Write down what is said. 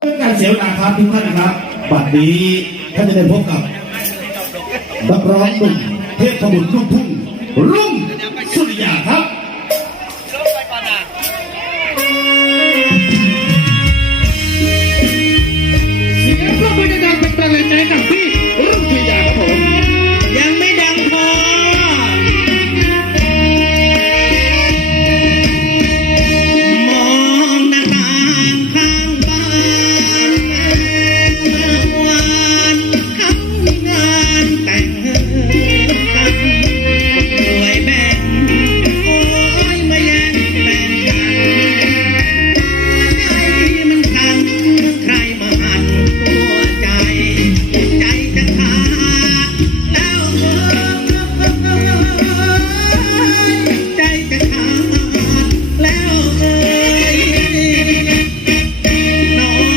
เป็นการเสียเวลาครับทุกท่านครับบัดนี้ท่านจะได้พบกับนักร้องหนุ่มเทพบุตรลูกทุ่งรุ่งสุริยาครับ